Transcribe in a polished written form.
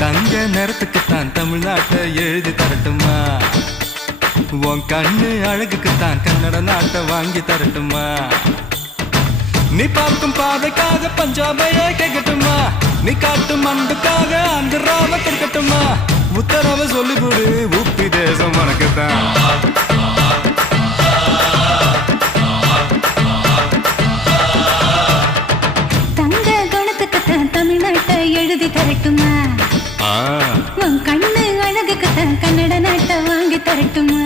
தங்க நேரத்துக்குத்தான் தமிழ்நாட்டை எழுதி தரட்டுமா? உன் கண்ணு அழகுக்குத்தான் கன்னட நாட்டை வாங்கி தரட்டுமா? நீ பார்க்கும் பாதைக்காக பஞ்சாபையே கேட்கட்டுமா? நீ காட்டும் அன்புக்காக ஆந்திராவை கொடுக்கட்டுமா? உத்தரவை சொல்லிவிடு, உப்பி தேசம் உனக்குத்தான். தங்க குணத்துக்குத்தான் தமிழ்நாட்டை எழுதி தரட்டுமா? உன் கண்ணு அழகுக்குத்தான் கன்னட நாட்டை வாங்கி தரட்டுமா?